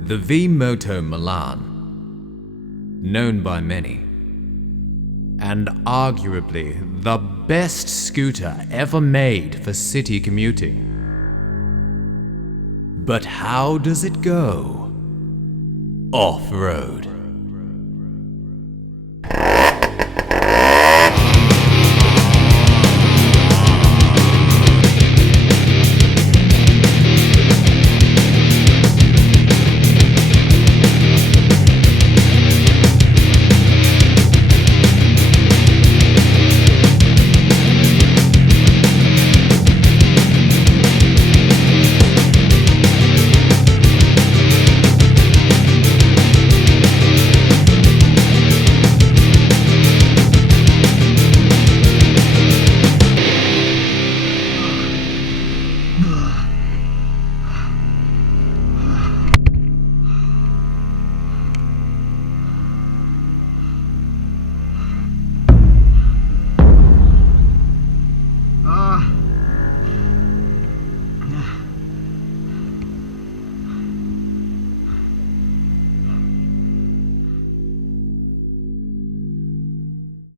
The Vmoto Milan, known by many, and arguably the best scooter ever made for city commuting. But how does it go off-road?